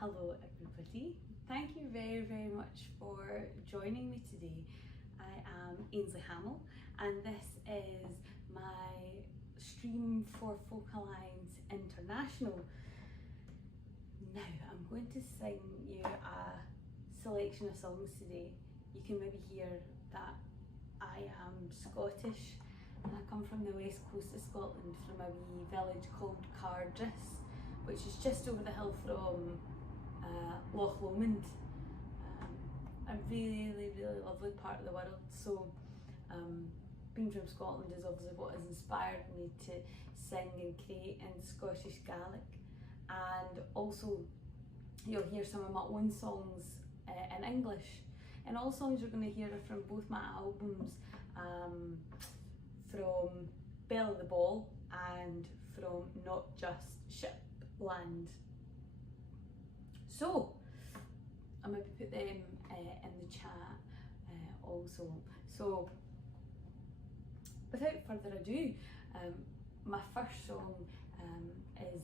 hello everybody. Thank you very much for joining me today. I am Ainsley Hamill and this is my stream for Focal Lines International. Now I'm going to sing you a selection of songs today. You can maybe hear that I am Scottish and I come from the west coast of Scotland, from a wee village called Cardress, which is just over the hill from Loch Lomond. A really lovely part of the world. So being from Scotland is obviously what has inspired me to sing and create in Scottish Gaelic, and also you'll hear some of my own songs in English, and all songs you're going to hear are from both my albums, from Belle of the Ball and from Not Just Shipland. So I'm going to put them in the chat also. So without further ado, my first song is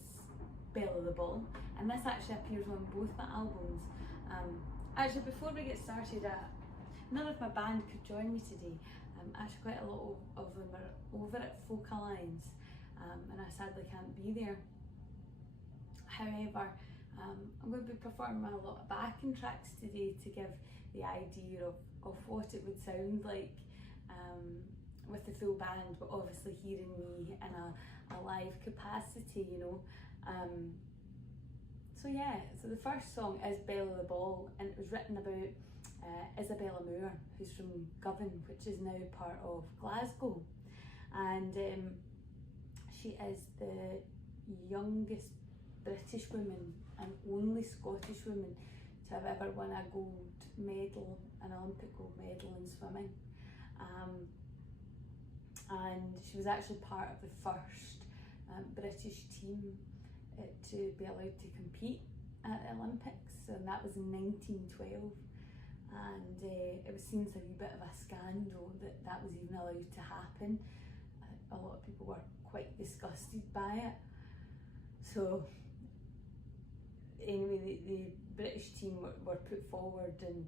Belle of the Ball, and this actually appears on both my albums. Actually, before we get started, none of my band could join me today. Actually quite a lot of them are over at Focal Lines, and I sadly can't be there. However, I'm going to be performing a lot of backing tracks today to give the idea of what it would sound like with the full band, but obviously hearing me in a live capacity, you know. So yeah, so the first song is Belle of the Ball, and it was written about Isabella Moore, who's from Govan, which is now part of Glasgow, and she is the youngest British woman and only Scottish woman to have ever won a gold medal, an Olympic gold medal in swimming. And she was actually part of the first British team to be allowed to compete at the Olympics, and that was in 1912. And it was seen as a wee bit of a scandal that that was even allowed to happen. A lot of people were quite disgusted by it. So anyway, the British team were put forward, and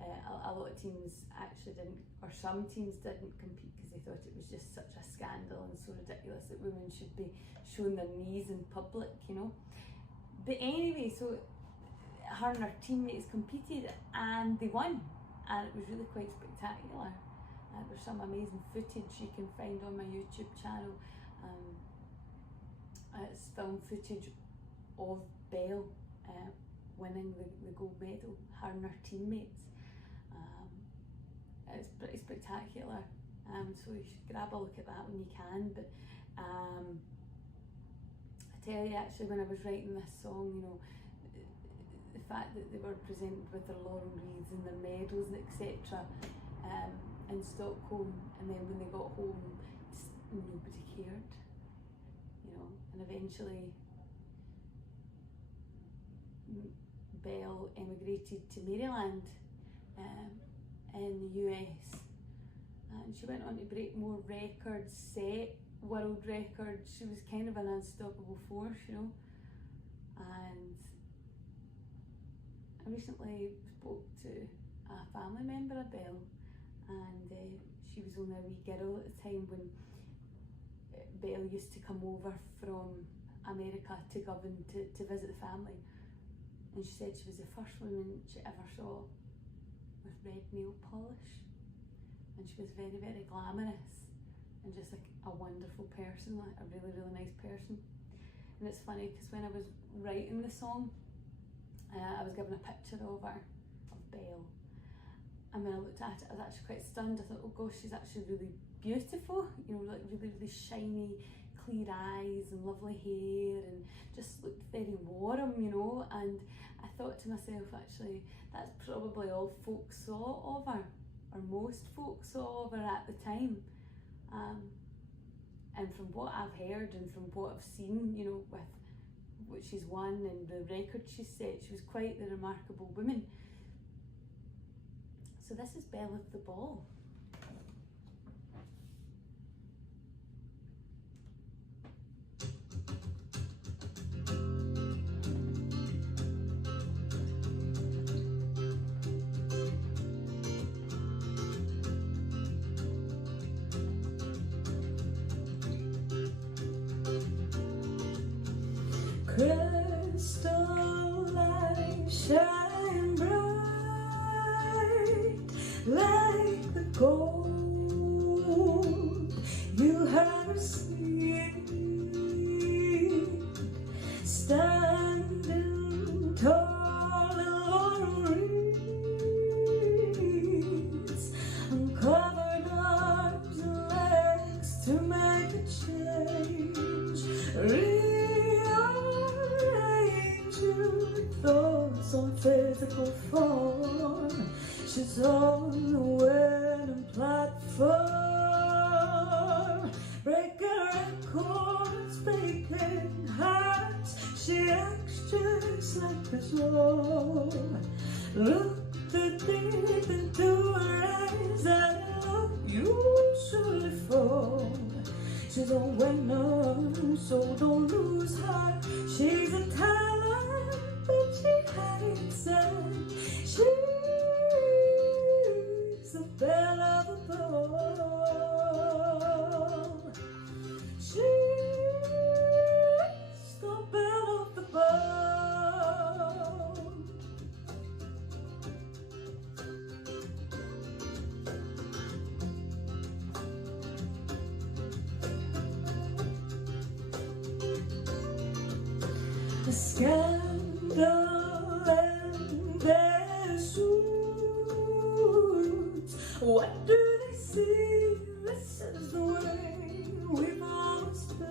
a lot of teams actually didn't, or some teams didn't compete because they thought it was just such a scandal and so ridiculous that women should be showing their knees in public, you know. But anyway, so her and her teammates competed and they won, and it was really quite spectacular. There's some amazing footage you can find on my YouTube channel. It's film footage of Belle winning the gold medal, her and her teammates. It's pretty spectacular, so you should grab a look at that when you can. But I tell you, actually, when I was writing this song, you know, the fact that they were presented with their laurel wreaths and their medals and etc. In Stockholm, and then when they got home, nobody cared, you know. And eventually Belle emigrated to Maryland in the US, and she went on to break more records, set world records. She was kind of an unstoppable force, you know. And I recently spoke to a family member of Belle, and she was only a wee girl at the time when Belle used to come over from America to Govan to visit the family, and she said she was the first woman she ever saw with red nail polish, and she was very glamorous and just like a wonderful person, like a really nice person. And it's funny because when I was writing the song, I was given a picture of her, of Belle, and when I looked at it, I was actually quite stunned. I thought, oh gosh, she's actually really beautiful, you know, like really shiny, clear eyes and lovely hair, and just looked very warm, you know. And I thought to myself, actually, that's probably all folks saw of her, or most folks saw of her at the time. And from what I've heard and from what I've seen, you know, with what she's won and the record she's set, she was quite the remarkable woman. So this is Belle of the Ball. crystal light shine bright like the gold you have received, standing tall in laurel wreaths, uncovered arms and legs to make a change. Thoughts on physical form, she's on the wedding platform, breaking records, breaking hearts. She acts just like a soul. Look deep into her eyes and love usually fall. She's a winner, so don't lose heart. She's a talent, but she hides it. She's the belle of the ball. She's the belle of the ball. The scandal and their suits, what do they see? This is the way we've always been.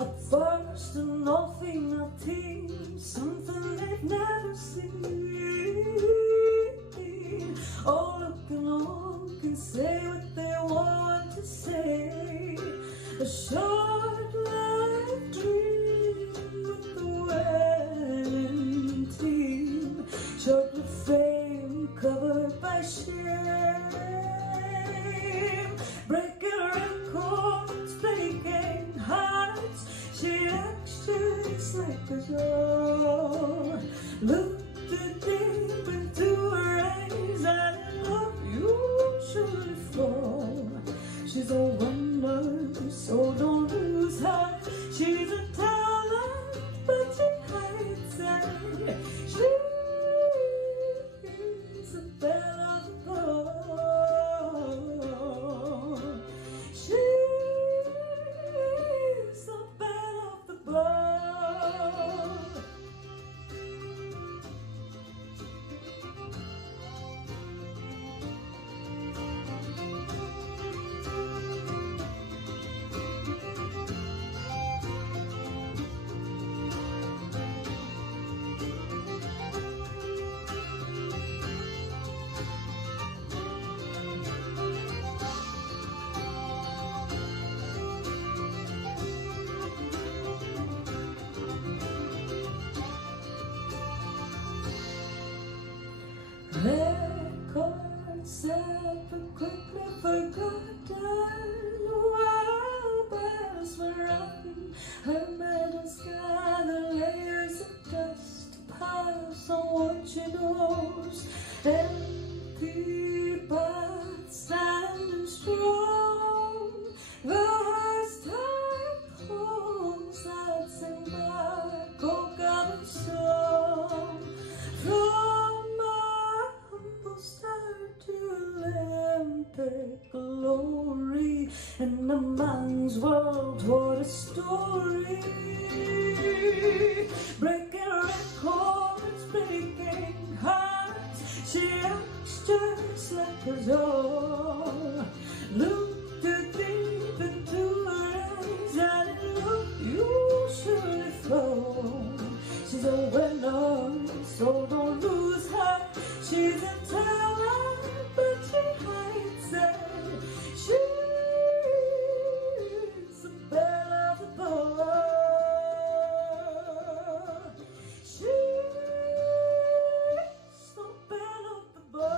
A first and all-female team, something they've never seen. All looking on can say what they want to say. A short life dream with the wedding team, short of fame, covered by shame, breaking records, breaking hearts. She acts just like a soul. Look deep into her eyes and love usually fall. She's a wonder, so don't lose her. She's a talent, but she hides it. She's the belle of the ball. She's the belle of the ball. Records set but quickly forgotten, while bells were rotten. Her medals gather layers of dust to pass on what she knows. Empty but standing strong, the heart's tired pulls that sing back old song. From start to Olympic glory, in a man's world, what a story. Breaking records, breaking hearts. She acts just like a doll. Look deep into her eyes and love usually flow. She's a winner, so don't lose her. She's a talent, but she hides it. She's the belle of the ball. She's the belle of the ball.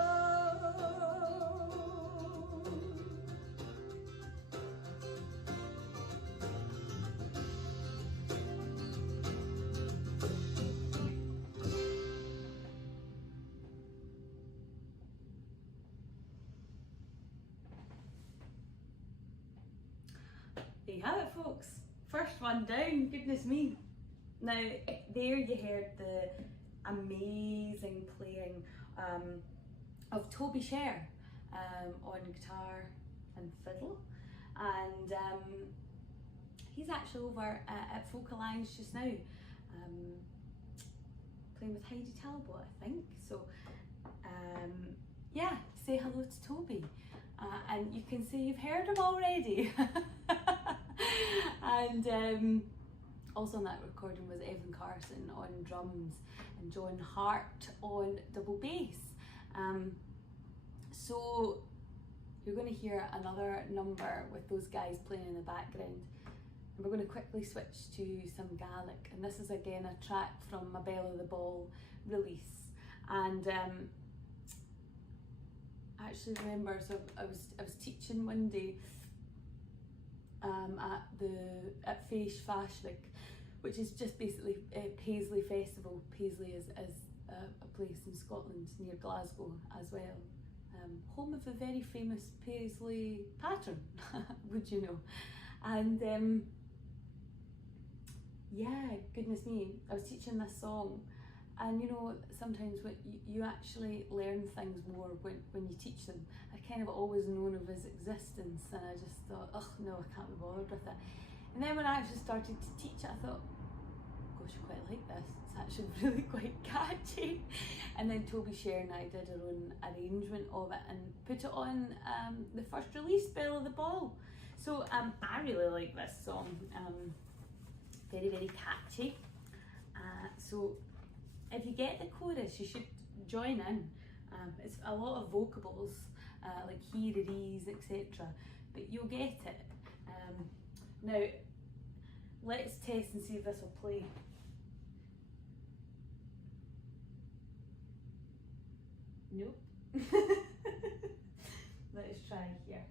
There you have it, folks. First one down, goodness me. Now, there you heard the amazing playing of Toby Sher on guitar and fiddle, and he's actually over at Folk Alliance just now, playing with Heidi Talbot, I think. So yeah, say hello to Toby, and you can say you've heard him already. And also on that recording was Evan Carson on drums and John Hart on double bass. So you're going to hear another number with those guys playing in the background, and we're going to quickly switch to some Gaelic, and this is again a track from my Bell of the Ball release. And I actually remember, so I was teaching one day at Feish Fashlik, which is just basically Paisley Festival. Paisley is a place in Scotland near Glasgow as well, home of the very famous Paisley pattern, would you know. And yeah, goodness me, I was teaching this song, and you know, sometimes when you actually learn things more when you teach them. I kind of always known of his existence, and I just thought, oh no, I can't be bothered with it. And then when I actually started to teach it, I thought, gosh, I quite like this. It's actually really quite catchy. And then Toby Sher and I did our own arrangement of it and put it on the first release, Bell of the Ball. So I really like this song. Very, very catchy. So if you get the chorus, you should join in. It's a lot of vocables, like he, the rees, etc. But you'll get it. Now, let's test and see if this will play. Nope. Let's try here.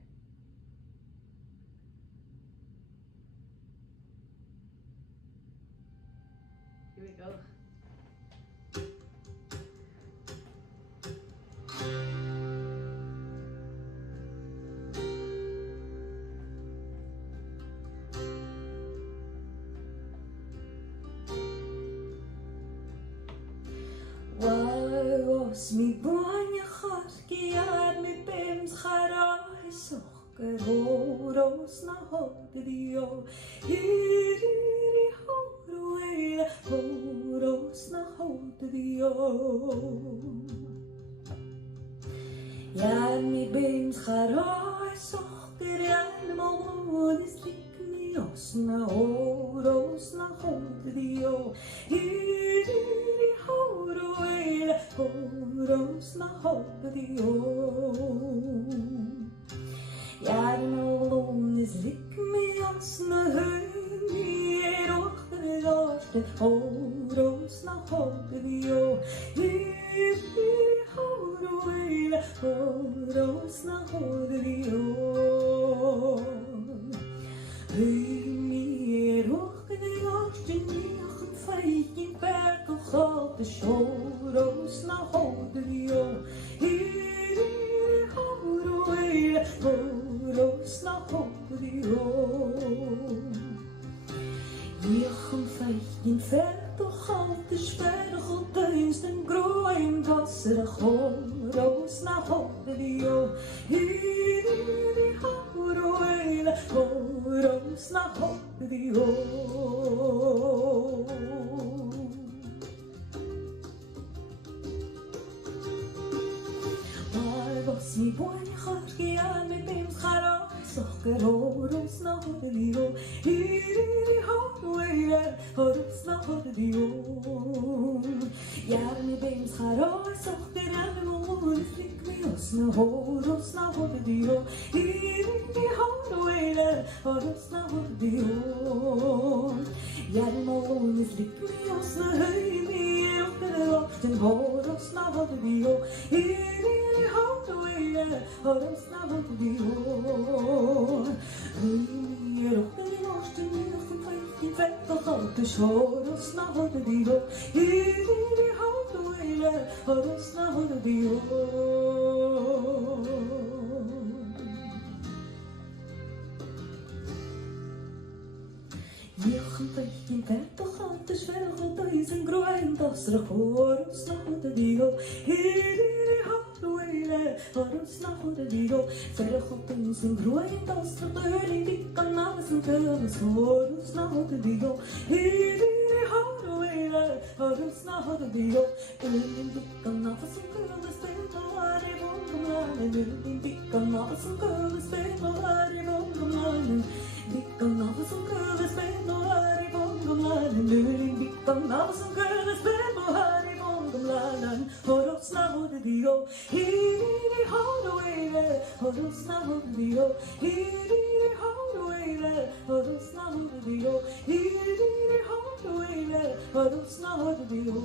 Here we go. Was mi buanya kharki ar mi bems kharai sokker horos na hodrio hiri horoe horos na hodrio yar mi bems kharai sokker al monis likni os na horos na hodrio hiri horos na hodrio Jarno lonis lik me os na høyni ochter garste horos na hodrio horos na hodrio Høyni ochter garste nichen feikin berg og galte horos na hodrio horos na hodrio Jechem feikin vert og galte sperg og duinst en groein wasser horos na hodrio horos na hodrio Was mi buoni kharki al mi bems khara sokker horos na hodrio hiri horos na hodrio Yar mi bems khara sokker al moon flik mi os na hodrio hiri horos na hodrio Yar moon flik mi os na høymi ochter horos na hodrio hiri horos na hodrio Høyni ochter garste nichen feikin fett og galte horos na hodrio hiri horos na hodrio Niechentwegen toch altijd velgen duizend groeien das er horos na de dio hiri hardwele horos na de dio velgen duizend groeien das er duizend die kanaas en keus horos na de dio hiri hardwele horos na de dio die kanaas en keus bemare bongamane die kanaas en keus bemare bongamane die kanaas en keus bemare bongamane die kanaas en keus bemare bongamane horos na de dio hiri hardwele horos na de dio hiri hardwele horos na de dio hiri hardwele horos na de dio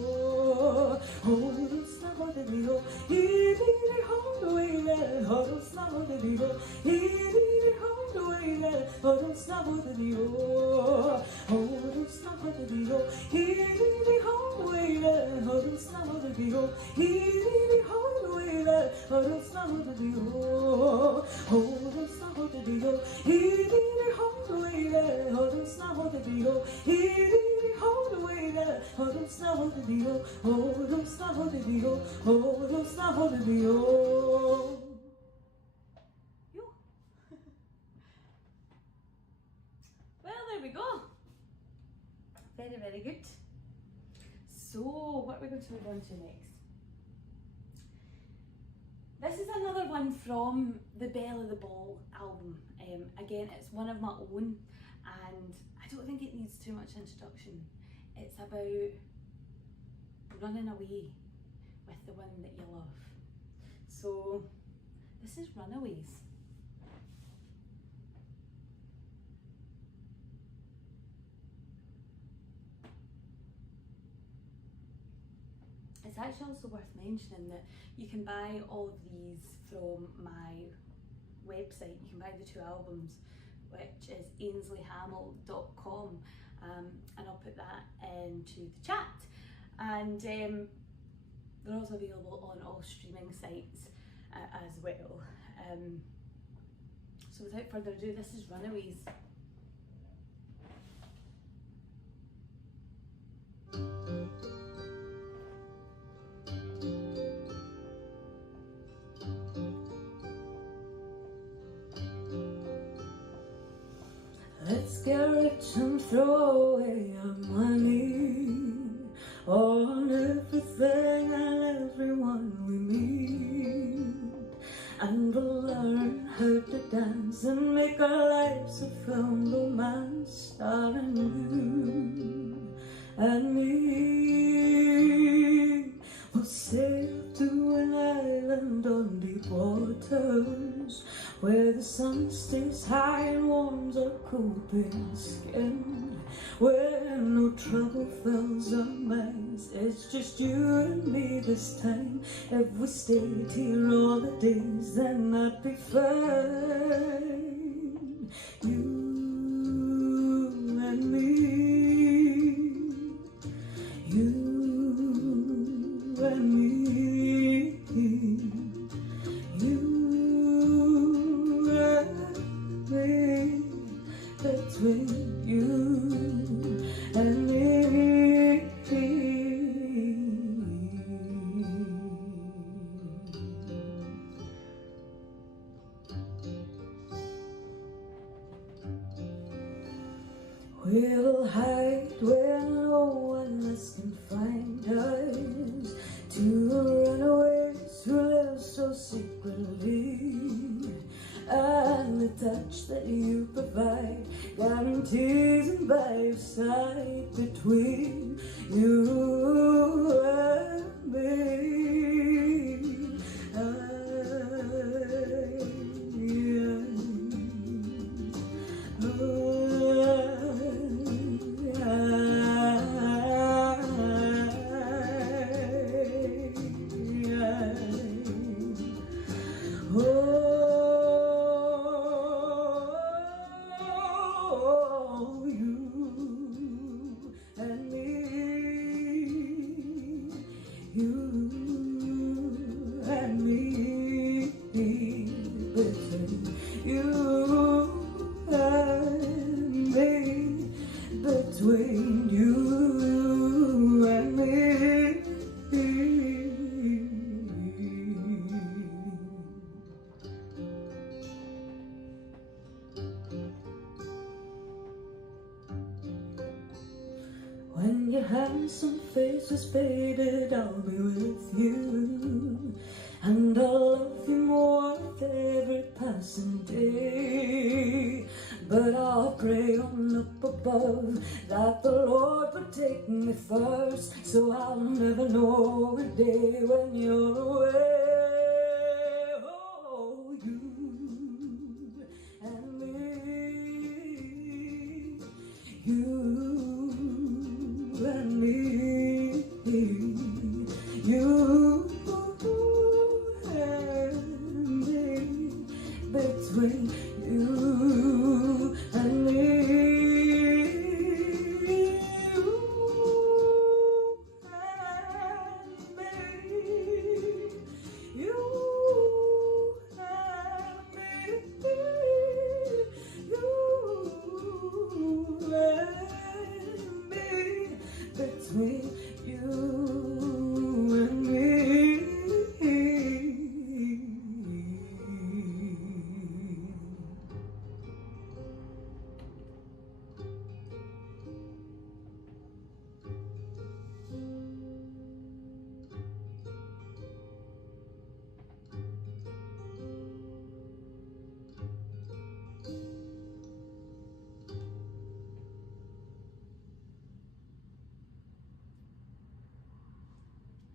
horos na de dio hiri hardwele horos na de dio hiri hardwele horos na de dio horos na de dio hiri hardwele horos na de dio hiri hardwele horos na de dio horos na de dio hiri hardwele horos na de dio hiri hardwele horos na de dio horos na de dio horos na de dio. Well, there we go. Very, very good. So, what are we going to move on to next? This is another one from the Belle of the Ball album. Again, it's one of my own, and I don't think it needs too much introduction. It's about running away with the one that you love. So, this is Runaways. It's actually also worth mentioning that you can buy all of these from my website. You can buy the two albums, which is ainsleyhamill.com, and I'll put that into the chat. And they're also available on all streaming sites as well. So without further ado, this is Runaways. Let's get rich and throw away our money on everything and everyone we meet, and we'll learn how to dance and make our lives a film romance starring you and me. We'll sail to an island on deep waters where the sun stays high and warms our cold-pain skin, where no trouble fills our minds. It's just you and me this time. If we stayed here all the days, then I'd be fine. You and me, you and me, you between you and me. We'll hide where no one else can find us, two runaways who live so secretly. And the touch that you provide guarantees and by your side between you and me. You and me. between you and me. When your handsome face is faded, I'll be with you, and I'll love you more with every passing day. But I'll pray on up above that the Lord would take me first, so I'll never know a day when you're away. Oh, you and me, you and me, you and me, between you and me, you and me, you and me, you and me, between you and me.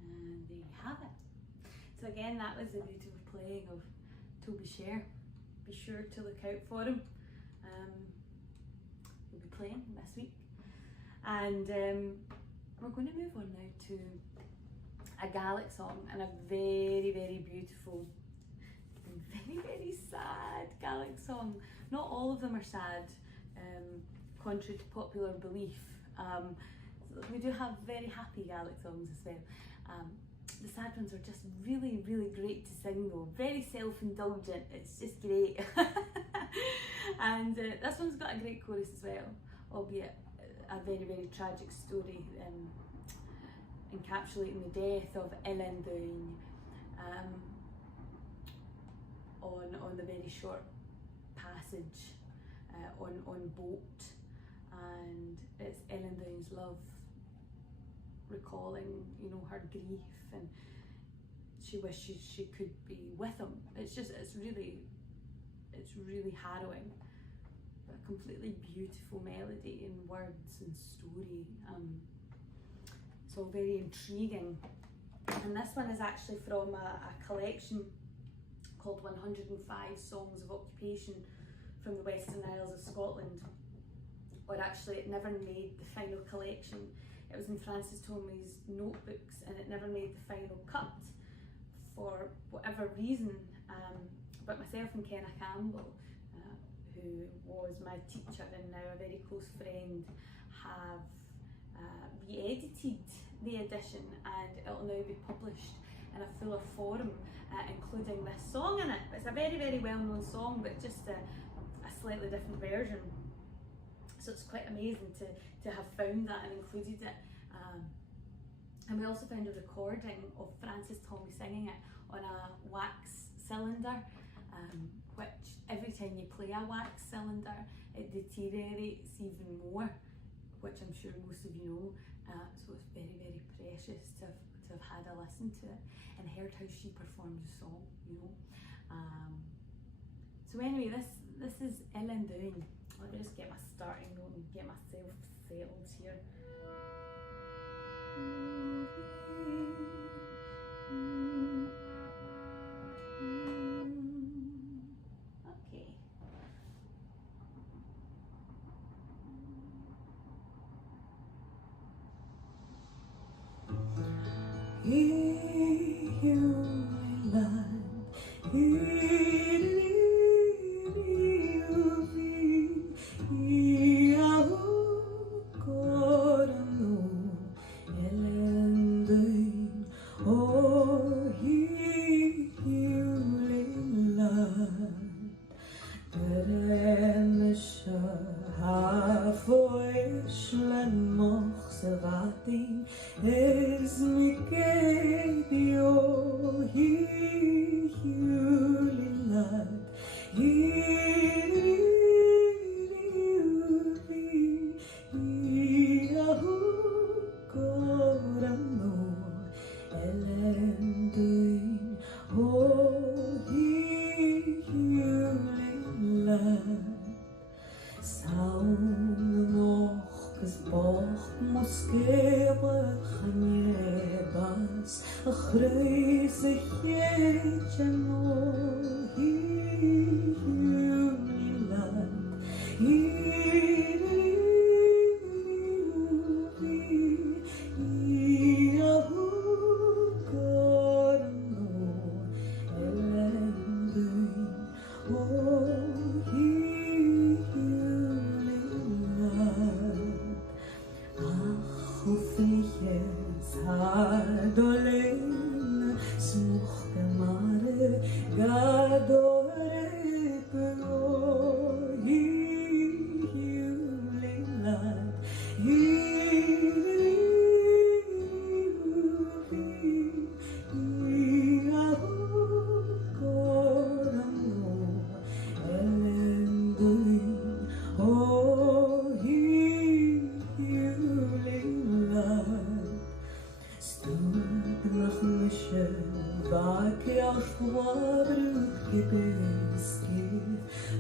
And there you have it. So again, that was a beautiful playing of Toby Share. Be sure to look out for him. We'll be playing this week. And we're going to move on now to a Gaelic song, and a very, very beautiful and very, very sad Gaelic song. Not all of them are sad, contrary to popular belief. We do have very happy Gaelic songs as well. The sad ones are just really, really great to sing though. Very self-indulgent, it's just great. And this one's got a great chorus as well, albeit a very, very tragic story, encapsulating the death of Ellen Down on the very short passage on boat, and it's Ellen Down's love recalling, you know, her grief, and she wishes she could be with him. It's really harrowing, but a completely beautiful melody and words and story. It's all very intriguing. And this one is actually from a collection called 105 Songs of Occupation from the Western Isles of Scotland. Or actually, it never made the final collection. It was in Francis Tomley's notebooks, and it never made the final cut for whatever reason. But myself and Kanas Campbell, who was my teacher and now a very close friend, have re-edited the edition, and it'll now be published in a fuller form, including this song in it. It's a very, very well-known song, but just a slightly different version. So it's quite amazing to have found that and included it. And we also found a recording of Francis Tomley singing it on a wax cylinder, which every time you play a wax cylinder, it deteriorates even more, which I'm sure most of you know. So it's very, very precious to have had a listen to it and heard how she performed the song, you know. So anyway, this is Ellen Down. Let me just get my starting note and get myself settled here. Okay. voice and moxavating is me dio he lad אחרי זה יצ'נו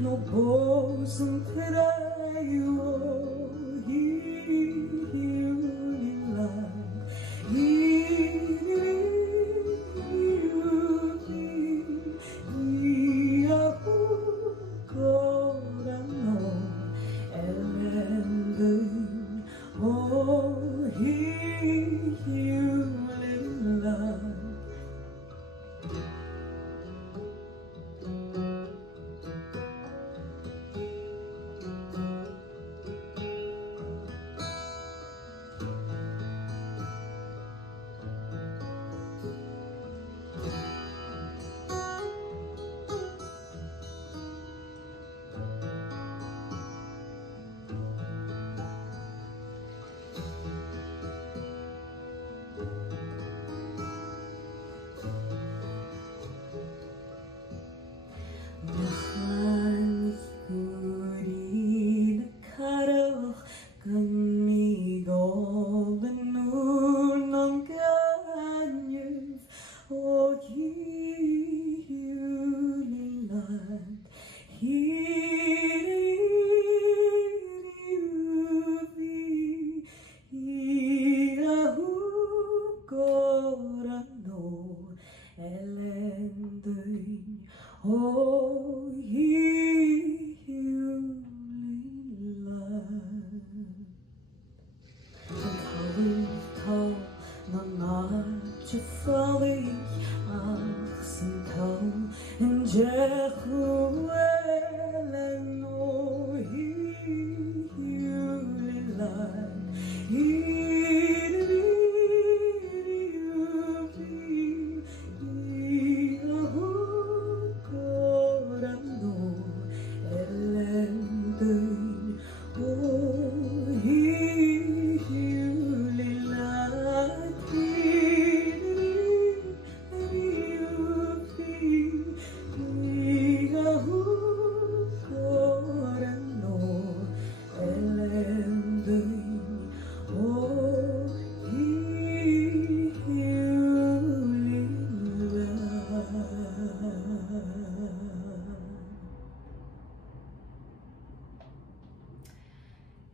no bosom traio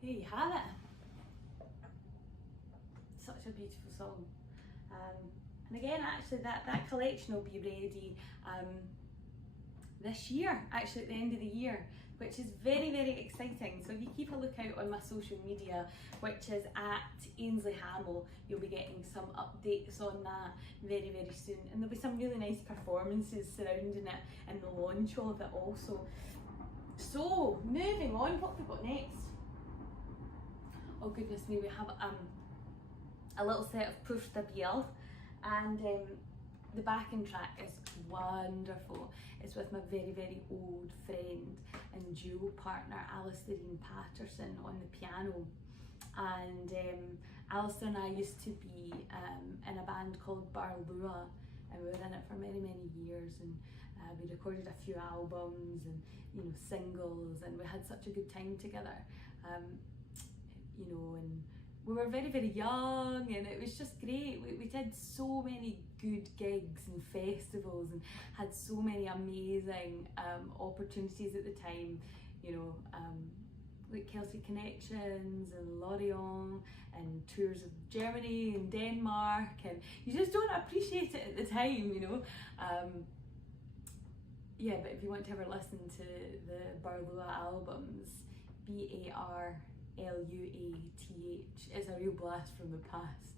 Here you have it. Such a beautiful song. And again, actually, that collection will be ready this year, actually at the end of the year, which is very, very exciting. So if you keep a look out on my social media, which is at Ainsley Hamill, you'll be getting some updates on that very, very soon. And there'll be some really nice performances surrounding it and the launch of it also. So, moving on, what have we got next? Oh goodness me, we have a little set of Push the Biel, and the backing track is wonderful. It's with my very, very old friend and duo partner Alistair Patterson on the piano. And Alistair and I used to be in a band called Barlua, and we were in it for many, many years, and we recorded a few albums and, you know, singles, and we had such a good time together, you know, and we were very, very young, and it was just great. We did so many good gigs and festivals and had so many amazing opportunities at the time, you know, like Celtic Connections and Lorient and tours of Germany and Denmark, and you just don't appreciate it at the time, you know. Yeah, but if you want to ever listen to the Barlua albums, Barluath, it's a real blast from the past.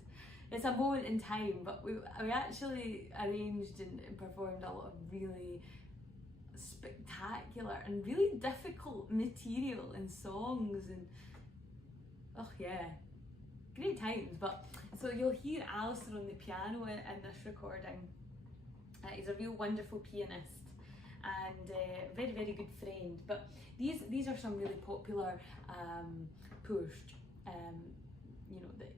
It's a moment in time, but we actually arranged and performed a lot of really spectacular and really difficult material and songs, and oh yeah, great times. But so you'll hear Alistair on the piano in this recording. He's a real wonderful pianist and very, very good friend. But these are some really popular pushed, you know, that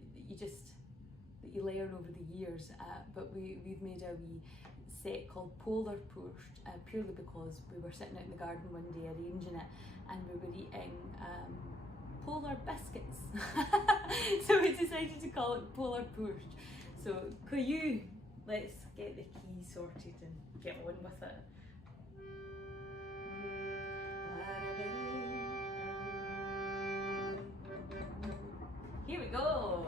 you learn over the years. But we've made a wee set called Polar Pushed, purely because we were sitting out in the garden one day arranging it, and we were eating polar biscuits. So we decided to call it Polar Pushed. So Caillou, let's get the key sorted and get on with it. Here we go.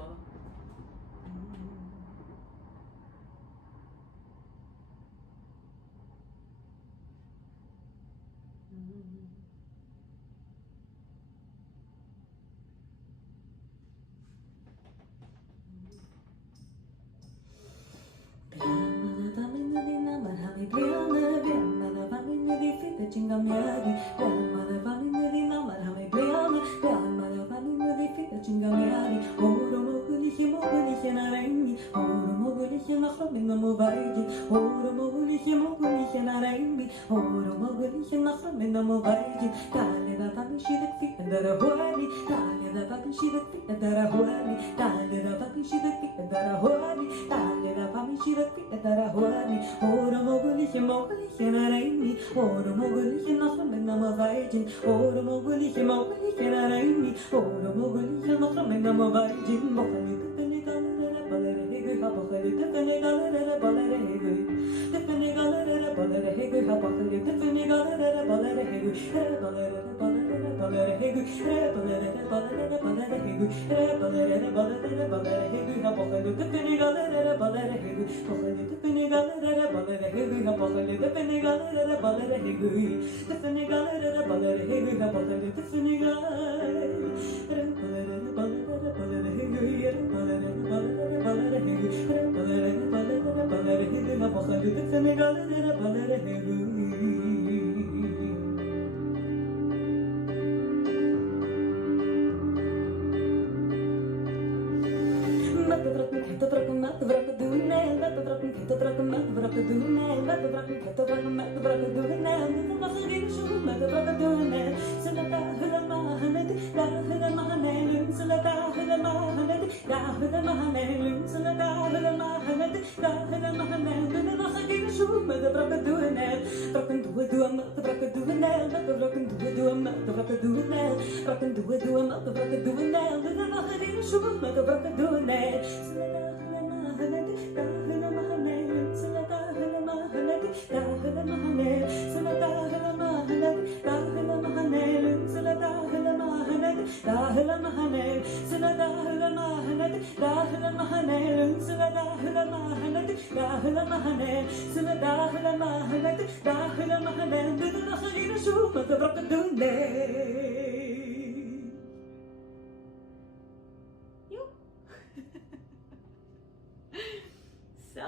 So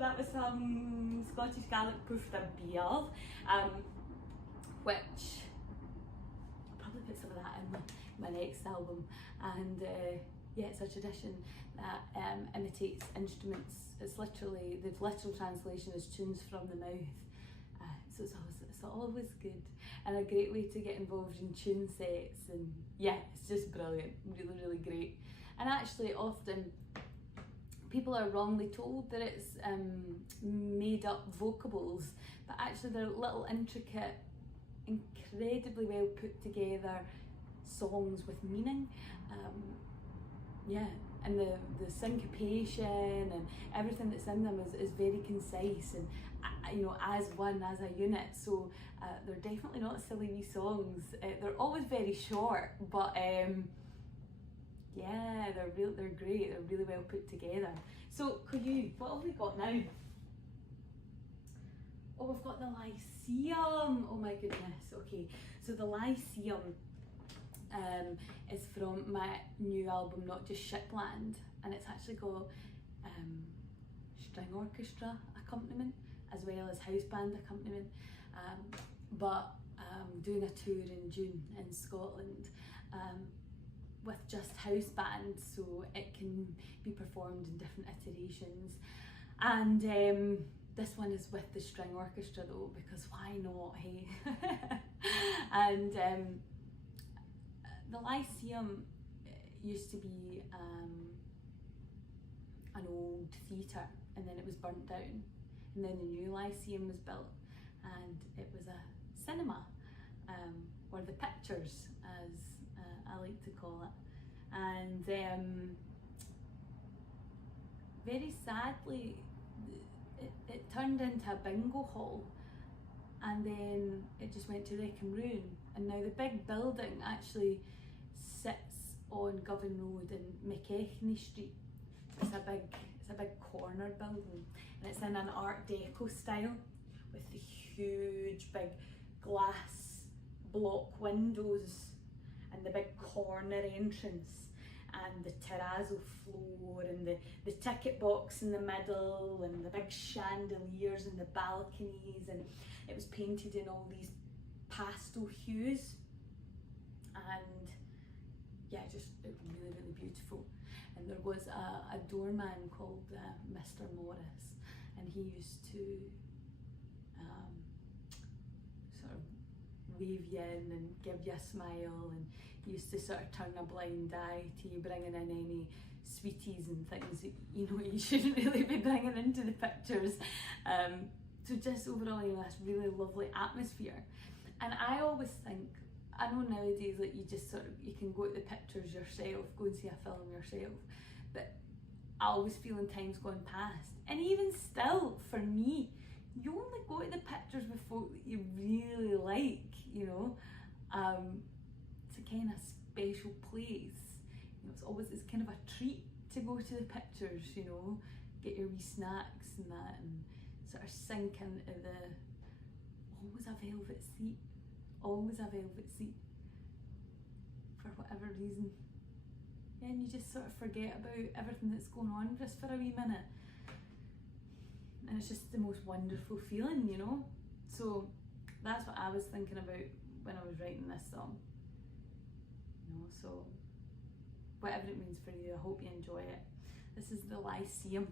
that was some Scottish Gaelic pushed a beard, which I'll probably put some of that in my next album. And yeah, it's a tradition that imitates instruments. It's literally, the literal translation is tunes from the mouth. So it's always good, and a great way to get involved in tune sets, and yeah, it's just brilliant, really, really great. And actually often people are wrongly told that it's made up vocables, but actually they're little intricate, incredibly well put together songs with meaning. Yeah, and the syncopation and everything that's in them is very concise, and you know, as one, as a unit. So they're definitely not silly wee songs. They're always very short, but yeah, they're great. They're really well put together. So Caillou, what have we got now? Oh, we've got the Lyceum. Oh my goodness. Okay, so the Lyceum is from my new album, Not Just Shitland, and it's actually got string orchestra accompaniment as well as house band accompaniment. But doing a tour in June in Scotland with just house band, so it can be performed in different iterations. And this one is with the string orchestra though, because why not, hey? And the Lyceum used to be an old theatre, and then it was burnt down, and then the new Lyceum was built, and it was a cinema, or the pictures as I like to call it. And very sadly it turned into a bingo hall, and then it just went to wreck and ruin, and now the big building actually sits on Govan Road in McKechnie Street. It's a big corner building, and it's in an Art Deco style with the huge big glass block windows and the big corner entrance and the terrazzo floor and the ticket box in the middle and the big chandeliers and the balconies, and it was painted in all these pastel hues, and yeah, just really, really beautiful. And there was a doorman called Mr. Morris, and he used to sort of wave you in and give you a smile, and he used to sort of turn a blind eye to you bringing in any sweeties and things that, you know, you shouldn't really be bringing into the pictures. So just overall, you know, this really lovely atmosphere. And I always think, I know nowadays, like, you just sort of, you can go to the pictures yourself, go and see a film yourself, but I always feel in times gone past, and even still, for me, you only go to the pictures with folk that you really like, you know. It's a kind of special place, you know, it's always, it's kind of a treat to go to the pictures, you know, get your wee snacks and that, and sort of sink into the, always a velvet seat, for whatever reason. And you just sort of forget about everything that's going on just for a wee minute. And it's just the most wonderful feeling, you know? So that's what I was thinking about when I was writing this song. You know, so whatever it means for you, I hope you enjoy it. This is the Lyceum.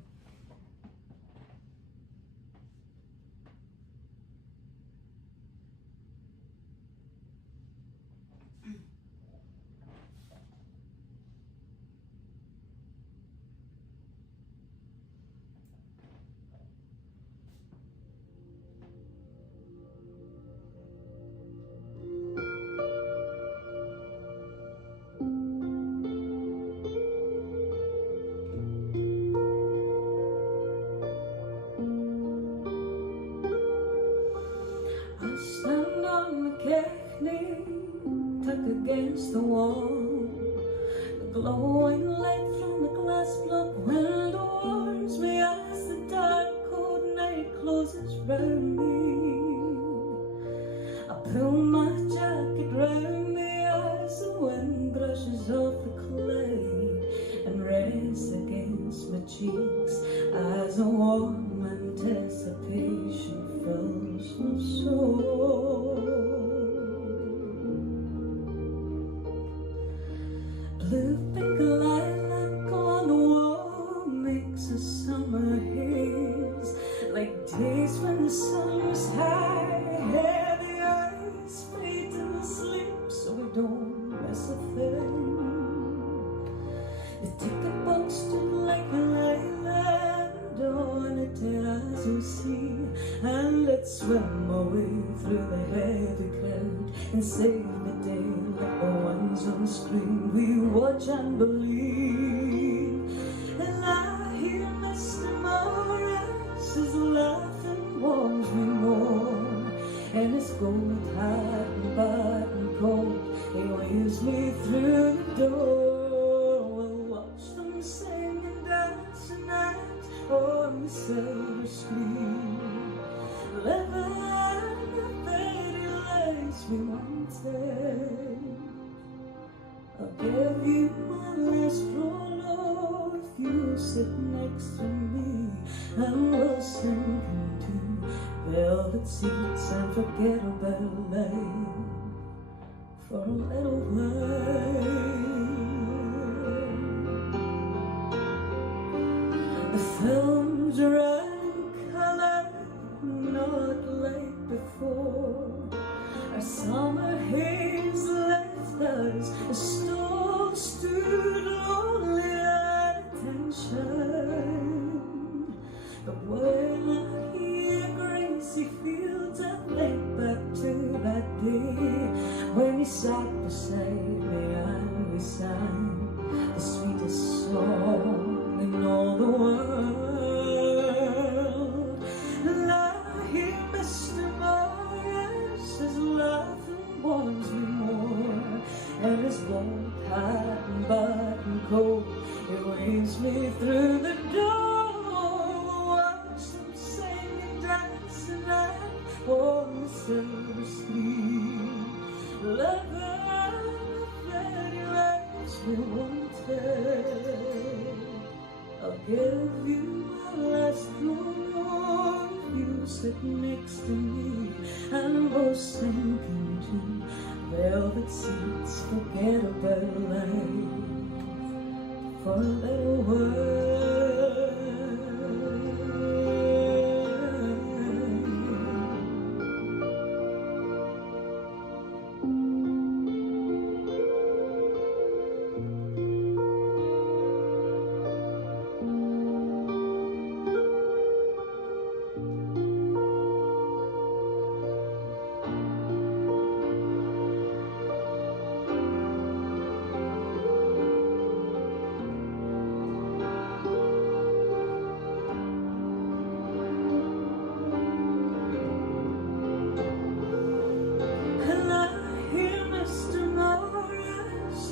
Tucked against the wall, the glowing light from the glass block window warms me as the dark cold night closes round me. I pull my jacket round me as the wind brushes off the clay and rests against my cheeks as a warm anticipation fills my soul. Blue pink lilac swim my way through the heavy crowd and save the day like the ones on screen. We watch and believe, and I hear Mr. Morris's laughing warms me more, and his gold hat and button coat, he waves me through the door. We'll watch them sing and dance and act on the silver screen, living the fairy lives we wanted. I'll give you my last roll if you sit next to me, and we'll sink into velvet seats and forget about life for a little while. The films are in color, not like before. Our summer haze left us a stone stood lonely at attention. But when I hear Gracie Fields, I think back to that day when he sat beside me and we sang the sweetest song in all the world. And I hear Mr. Morris's laughing warms me more, and his gold hat and button coat, it waves me through the door. Watch them sing and dance and act on the silver screen, living the fairy lives we wanted. I'll give you my last roll if you sit next to me, and we'll sink into velvet seats, forget about life for a little while.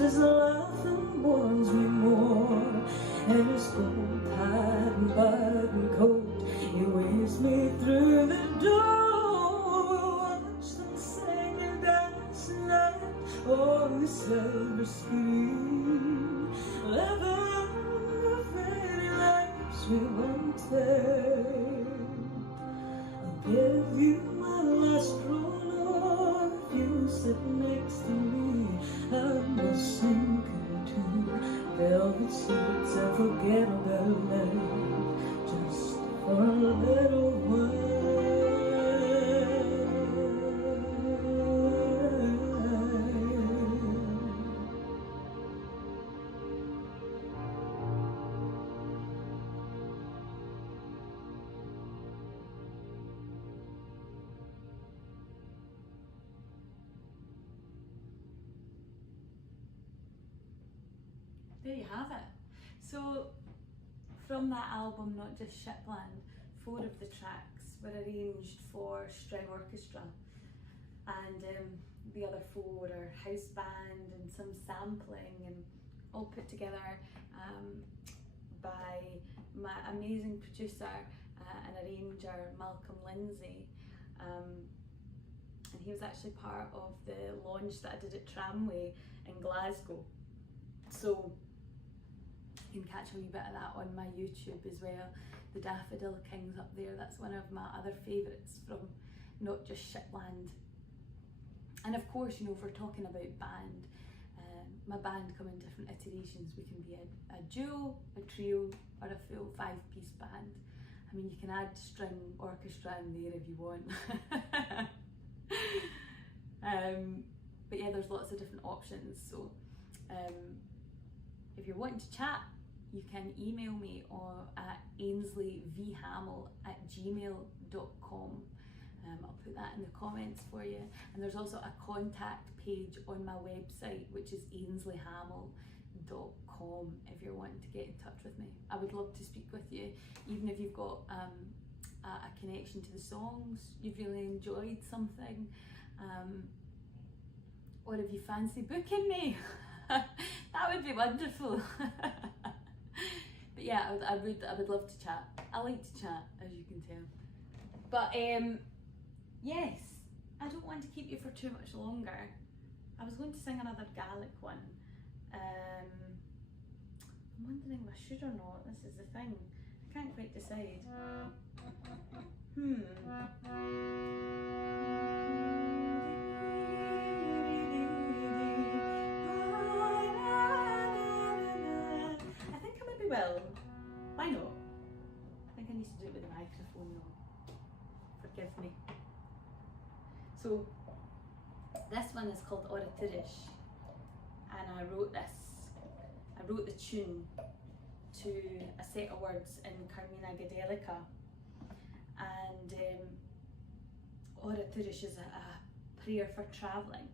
His laughing warms me more, and his gold hat and button coat, he waves me through the door. Watch them sing and dance and act on the silver screen, living the fairy lives we wanted. I'll give you my last roll if you sit next to me, and we'll sink into velvet seats and forget about life just for a little while. There you have it. So from that album, Not Just Shipland, 4 of the tracks were arranged for string orchestra, and the other 4 are house band and some sampling, and all put together by my amazing producer and arranger Malcolm Lindsay, and he was actually part of the launch that I did at Tramway in Glasgow. So you can catch a wee bit of that on my YouTube as well. The Daffodil King's up there. That's one of my other favourites from Not Just Shipland. And of course, you know, if we're talking about band, my band come in different iterations. We can be a duo, a trio, or a full 5-piece band. I mean, you can add string orchestra in there if you want. But yeah, there's lots of different options. So if you're wanting to chat, you can email me at ainsleyvhamill@gmail.com, I'll put that in the comments for you. And there's also a contact page on my website, which is ainsleyhamill.com, if you're wanting to get in touch with me. I would love to speak with you, even if you've got a connection to the songs, you've really enjoyed something, or if you fancy booking me, that would be wonderful. But yeah, I would love to chat. I like to chat, as you can tell. But yes, I don't want to keep you for too much longer. I was going to sing another Gaelic one. I'm wondering if I should or not. This is the thing. I can't quite decide. I think I maybe will. Why not? I think I need to do it with a microphone though. Forgive me. So this one is called Oratirish, and I wrote the tune to a set of words in Carmina Gadelica, and Oratirish is a prayer for travelling.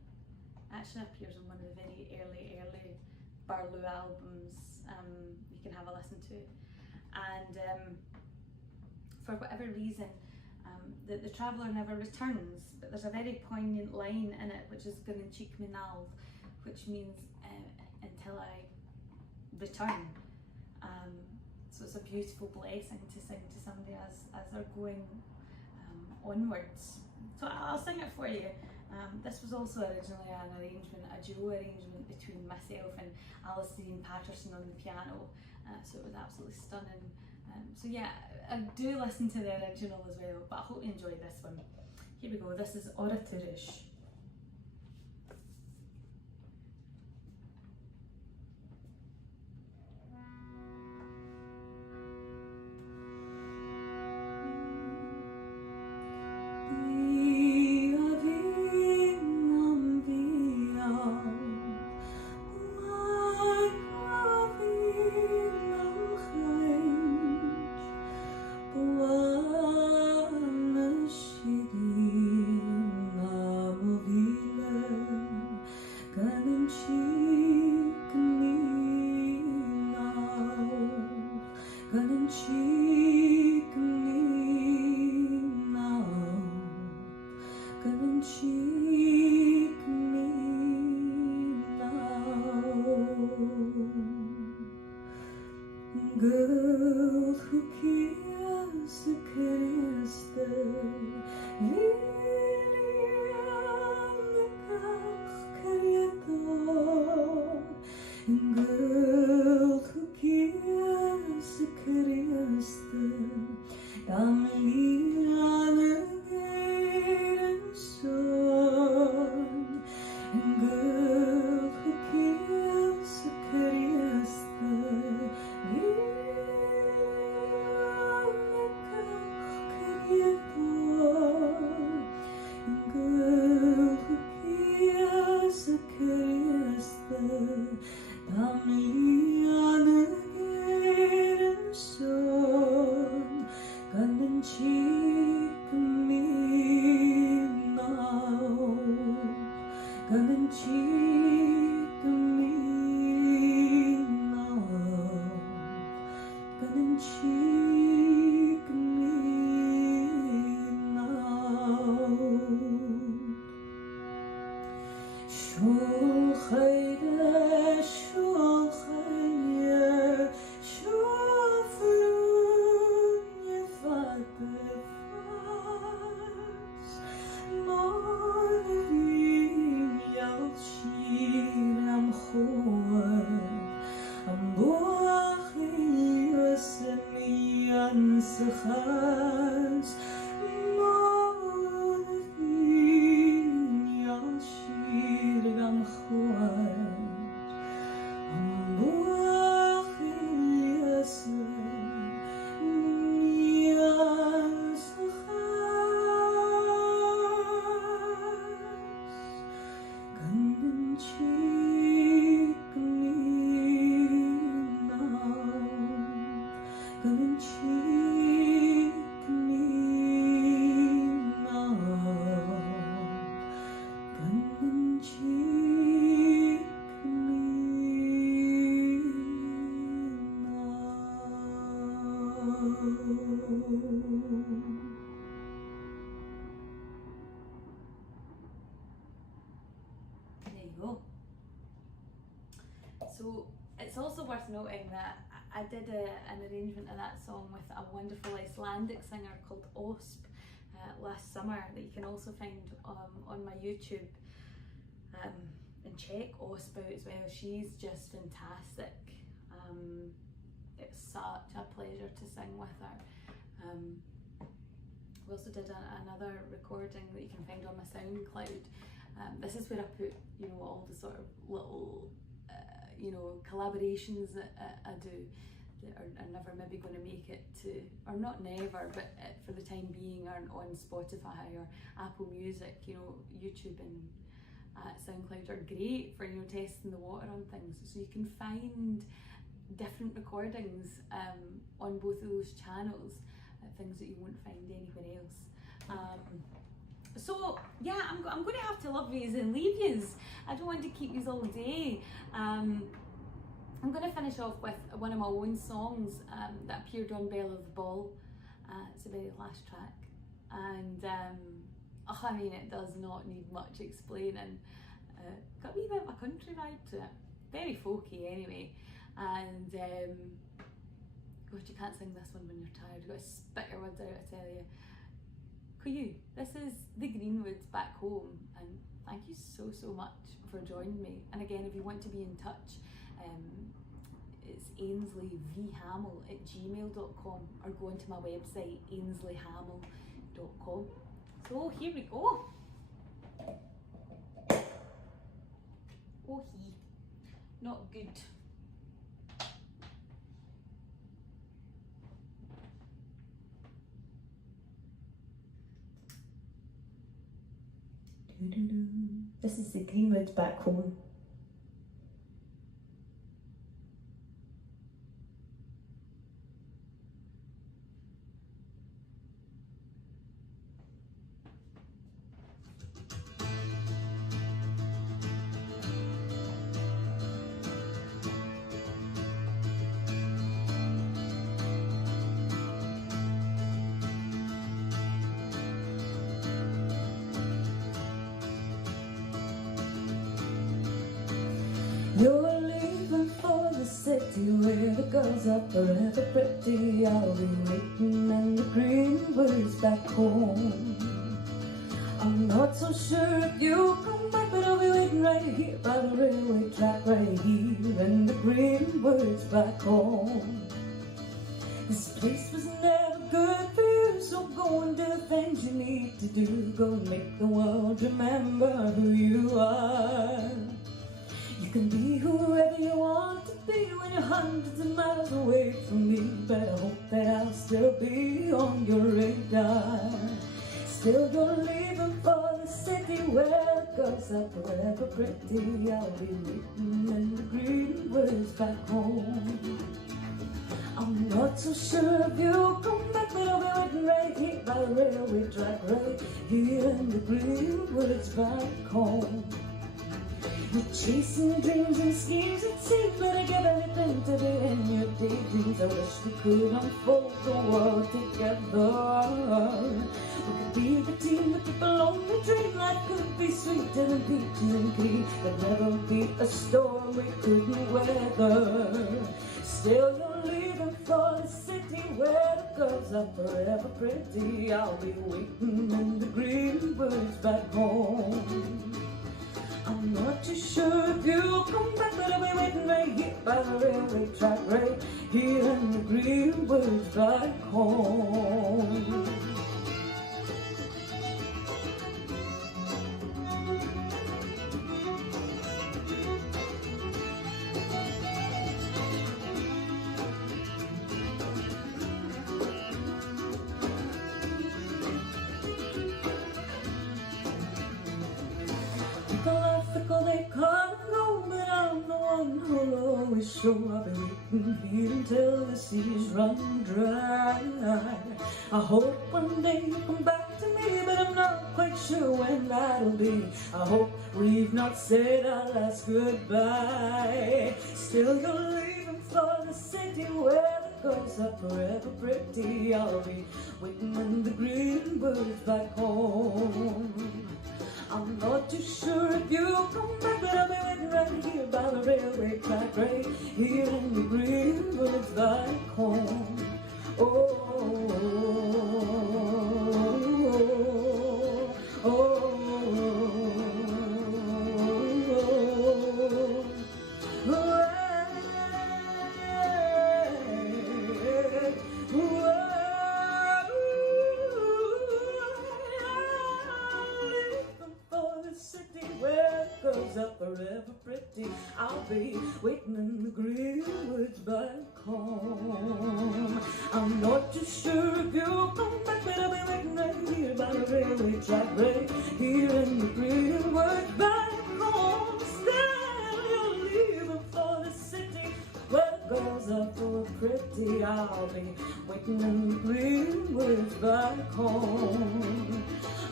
Actually appears on one of the very early Barlow albums, you can have a listen to. And for whatever reason, the traveller never returns, but there's a very poignant line in it which is Ganan Cheek Minalv, which means until I return. So it's a beautiful blessing to sing to somebody as they're going onwards. So I'll sing it for you. This was also originally a duo arrangement between myself and Alistair Patterson on the piano, so it was absolutely stunning. So yeah, I do listen to the original as well, but I hope you enjoy this one. Here we go, this is Oratirish. Girl who cares the kereste Lilian kach karieto Girl who cares the kereste Dam Lilian geren son Girl who cares the kereste worth noting that I did an arrangement of that song with a wonderful Icelandic singer called Osp last summer, that you can also find on my YouTube, and check Osp out as well. She's just fantastic. It's such a pleasure to sing with her. We also did another recording that you can find on my SoundCloud. This is where I put, you know, all the sort of little, you know, collaborations that I do that are never maybe going to make it to, or not never, but for the time being are on Spotify or Apple Music. You know, YouTube and SoundCloud are great for, you know, testing the water on things. So you can find different recordings on both of those channels, things that you won't find anywhere else. So yeah, I'm going to have to love yous and leave yous. I don't want to keep yous all day. I'm going to finish off with one of my own songs that appeared on Belle of the Ball. It's the very last track, and I mean, it does not need much explaining. Got a wee bit of a country vibe to it, very folky anyway, and gosh, you can't sing this one when you're tired. You've got to spit your words out, I tell you. This is the Greenwoods back home, and thank you so much for joining me. And again, if you want to be in touch, it's ainsleyvhamill@gmail.com, or go into my website ainsleyhamill.com. So here we go. Oh, not good. This is the Greenwoods back home. You're leaving for the city where the girls are forever pretty. I'll be waiting in the Greenwoods back home. I'm not so sure if you'll come back, but I'll be waiting right here by the railway track, right here in the Greenwoods back home. This place was never good for you, so go and do the things you need to do. Go and make the world remember who you are. You can be whoever you want to be when you're hundreds of miles away from me, but I hope that I'll still be on your radar. Still you're leaving for the city where the girls are forever pretty. I'll be waiting in the Greenwoods back home. I'm not so sure if you'll come back, but I'll be waiting right here by the railway track, right here in the Greenwoods back home. You're chasing dreams and schemes, it seems, but I give anything to be in your daydreams. I wish we could unfold the world together. We could be the team that people only dream. Life could be sweeter than peaches and cream. There'd never be a storm we couldn't weather. Still you're leaving for the city where the girls are forever pretty. I'll be waiting in the Greenwoods back home. I'm not too sure if you'll come back, but I'll be waiting right here by the railway track, right here in the Greenwoods back home. They come and go, but I'm the one who'll always show. I'll be waiting here until the seas run dry. I hope one day you'll come back to me, but I'm not quite sure when that'll be. I hope we've not said our last goodbye. Still you're leaving for the city where the girls are forever pretty. I'll be waiting in the Greenwoods back home. I'm not too sure if you'll come back, but I'll be waiting right here by the railway track, right here in the Greenwoods back home. Oh, oh, oh, are forever pretty. I'll be waiting in the Greenwoods back home. I'm not too sure if you'll come back, but I'll be waiting right here by the railway track, right here in the Greenwoods back home. Still, you're leaving for the city where the girls are so pretty. I'll be waiting in the Greenwoods back home.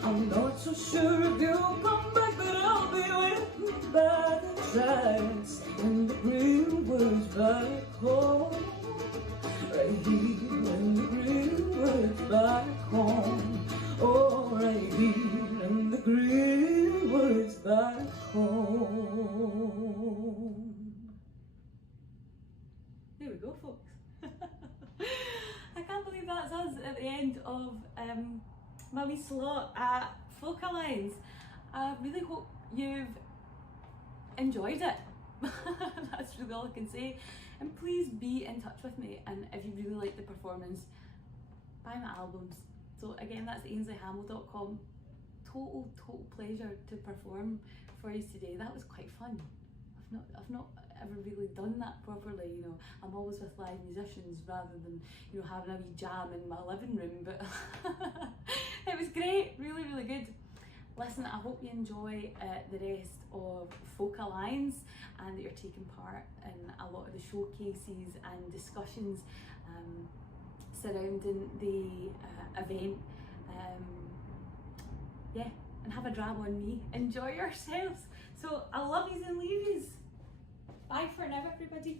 I'm not so sure if you'll come back, but I'll be waiting by the tracks in the Greenwoods back home. Right here in the Greenwoods back home. Oh, right here in the Greenwoods back home. There we go, folks. I can't believe that's us at the end of my wee slot at Focal Lines. I really hope you've enjoyed it. That's really all I can say. And please be in touch with me, and if you really like the performance, buy my albums. So again, that's ainsleyhamill.com. Total pleasure to perform for you today. That was quite fun. I've not ever really done that properly, you know. I'm always with live musicians rather than, you know, having a wee jam in my living room, but it was great, really good. Listen, I hope you enjoy the rest of Focal Lines, and that you're taking part in a lot of the showcases and discussions surrounding the event. Yeah, and have a drab on me. Enjoy yourselves. So I love yous and leave yous. Bye for now, everybody.